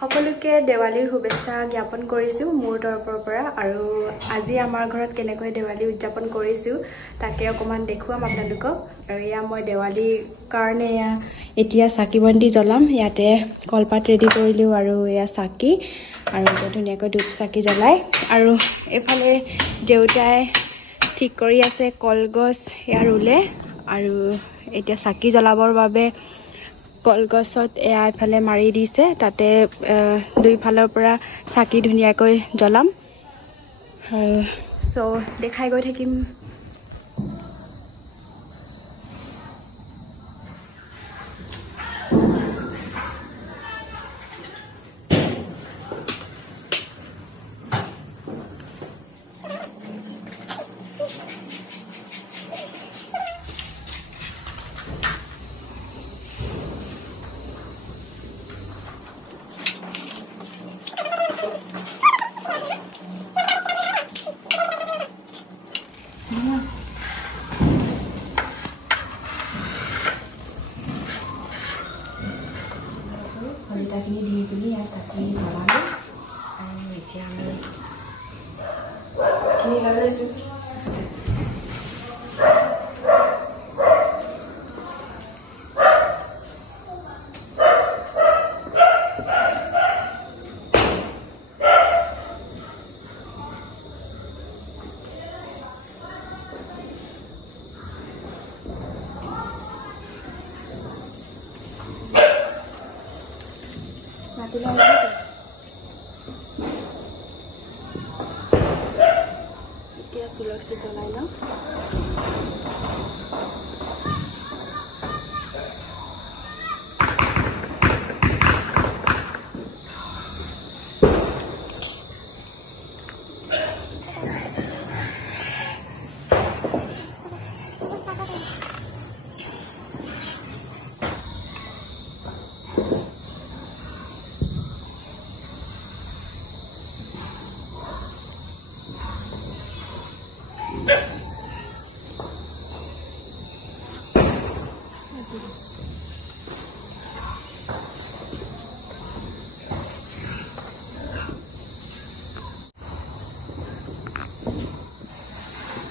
সকলোকে দেৱালীৰ শুভেচ্ছা জ্ঞাপন কৰিছো মোৰ তৰফৰ পৰা আৰু আজি আমাৰ ঘৰত কেনেকৈ দেৱালী উদযাপন কৰিছো তাকে অকমান দেখুৱাম আপোনালোকক আৰু ইয়া মই দেৱালীৰ কাৰণে এতিয়া চাকি বন্তি জ্বলাম ইয়াতে কলপাত ৰেডি কৰিলো আৰু ইয়া চাকি আৰু এটা ধুনীয়াকৈ ধূপ চাকি জ্বলাই আৰু এফালে দেউতাই ঠিক কৰি আছে কলগছ ইয়া ৰুলে আৰু এতিয়া চাকি জ্বলাবৰ বাবে কলগছত এফালে মাৰি দিছে তাতে দুই ফালৰ পৰা চাকি ধুনীয়াকৈ জ্বলাম সো দেখাই গৈ থাকিম Ini dibeli ya sapi jalan ini jam ini lalu sih mati lagi kita keluar kita lain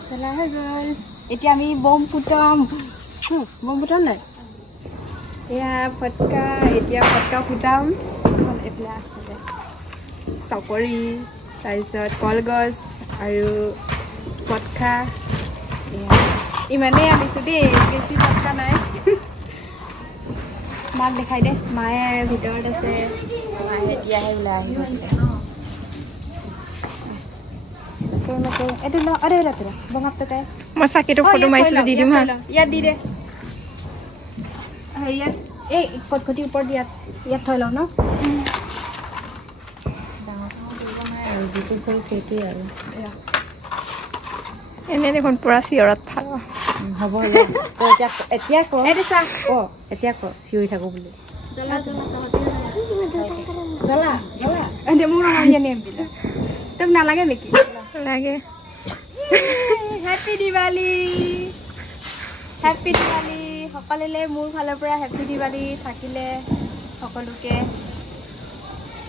Salah girl. Itu kami bom putam. Bom putam nak? Ya, vodka. Itu vodka putam. Ipla. Sakori. Taisot kolgos. Aru vodka. Imane ami sudi. Besi vodka nai. Mak dekhai deh. Mae bidor ase. Mae dia hai ulai. Itu lo ada tuh bongap tuh kayak masa kita foto mais lo di mana ya di deh ya ikut ke di upor dia ya tolong no ini nih kon pura siarat pala habo etia ko etia ko siuri thaku boli jala ande mura aja nih bilang tuh nalage niki lagi Happy Diwali সকললে মোৰ ফালৰ পৰা happy Diwali থাকিলে সকলোকে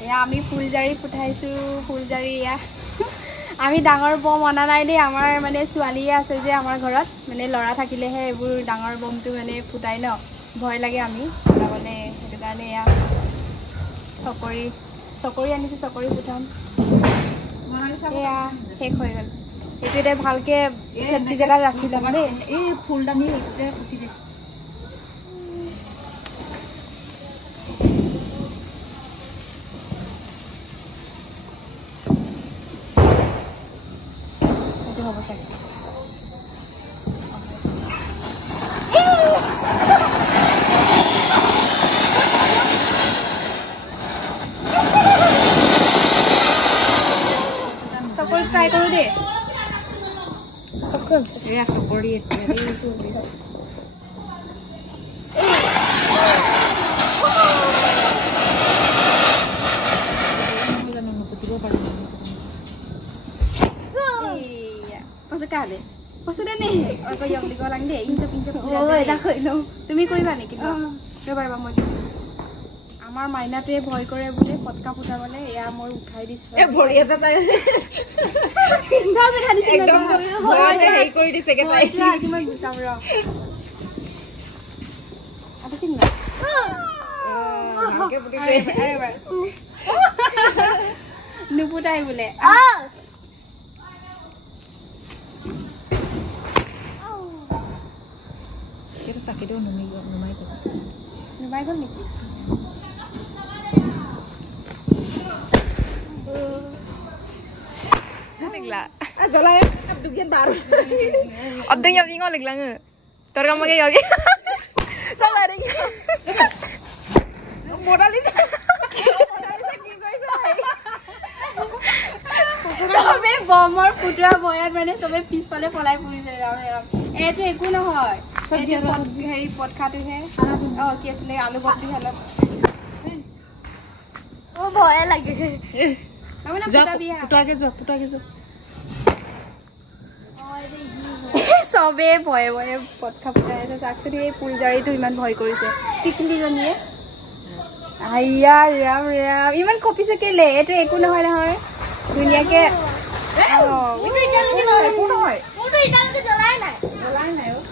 এয়া আমি ফুলজাৰি ফুটাইছো ফুলজাৰি এয়া আমি ডাঙৰ বম অনা নাই দেই আমাৰ মানে ছোৱালীয়ে আছে যে আমাৰ ঘৰত মানে লৰা থাকিলেহে এইবোৰ ডাঙৰ বমটো মানে ফুটাই ন ভয় লাগে আমি মানে হেতু কাৰণে এয়া চকৰি আনিছো চকৰি ফুটাম এয়া শেষ হৈ গল এটোতে ভালকে সেফটি জায়গা ৰাখি লম দে এই ফুলদানি এতে খুচি দে এটো হ'ব চাগে সকল ট্রাই করো দে সকল ya sokori itu sekali. Maksudnya nih, apa yang digolang deh, injak-injak. Oh, takut no. Tumi kau iba nih, kita. Coba mau dis. আমাৰ মাইনাটোৱে ভয় কৰে বোলে পটকা ফুটাবলে এয়া মই উঠাই দিছো এ ভৰি এটা তাই সব এটা দিছে একদম ভয়তে হেৰি কৰি দিছে কে তাই আজি মই গুছাম ৰ আতিছিন না ভালকে ফুটিছে নুপুটাই বোলে এইটো চাকিটো নুমাই গ'ল নেকি Ligla. জ্বলাই দুগিন বাৰ Abdeng yang tinggal ligla nge. Torang mau kayak gini. Salah deh. মোৰালিছ সবে বমৰ ফুটুৱা বয়াত মানে সবে পিছফালে পলাই ফুৰিছে ৰাম এইটো একো নহয় হেৰি পটখাটোহে কি আছিলে আলু বটটো হেলত ভয়ে লাগে চবে ভয়ে ভয়ে পটখা ফুটাই আছে চাকচোন এই ফুলজাৰীটো ইমান ভয় কৰিছে টিকলিজনীয়ে আইয়া ৰাম ৰাম ইমান কপিছে কেলে এইটো একো নহয় নহয় ধুনীয়াকে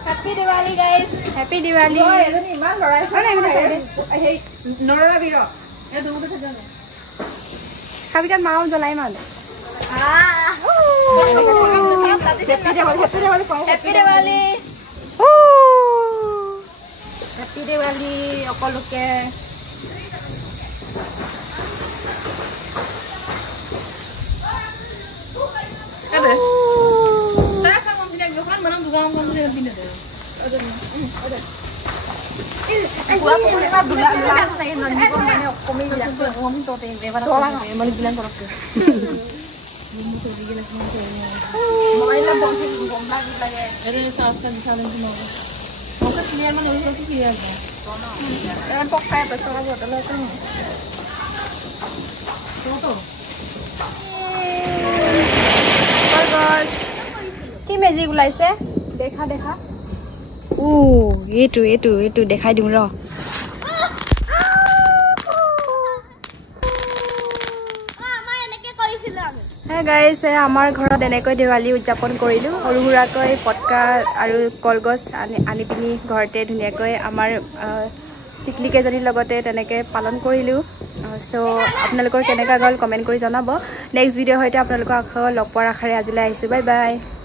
happy Diwali guys happy Diwali খাবিকাত মাও জ্বলাই মান হেপী দিৱালী সকলোকে Ada. Saya sama tidak bukan mana juga ngomong dengan pindah deh. Ada. gua punya dulu saya nanti kok mana komedi ya ngomong tuh teh lewat malah bilang korok tuh Mobile lah bos ngom lagi lagi. Ada sausnya di sana semua. Mau ke sini emang harus lagi dia. Jangan pokai tuh kalau buat lo kan. Foto. কি magic ওলাইছে দেখা দেখা এইটো দেখাই দিম ৰ hey guys আমাৰ ঘৰত এনেকৈ দেৱালী উদযাপন কৰিলোঁ সৰু সুৰাকৈ পটকা আৰু কলগছ আনি পিনি ঘৰতে ধুনীয়াকৈ আমাৰ টিকলিকেইজনীৰ লগতে তেনেকৈ পালন কৰিলোঁ চ' আপোনালোকৰ কেনেকুৱা গ'ল কমেণ্ট কৰি জনাব নেক্সট ভিডিঅ' হয়তো আপোনালোকৰ আকৌ লগ পোৱাৰ আশাৰে আজিলৈ আহিছোঁ বাই বাই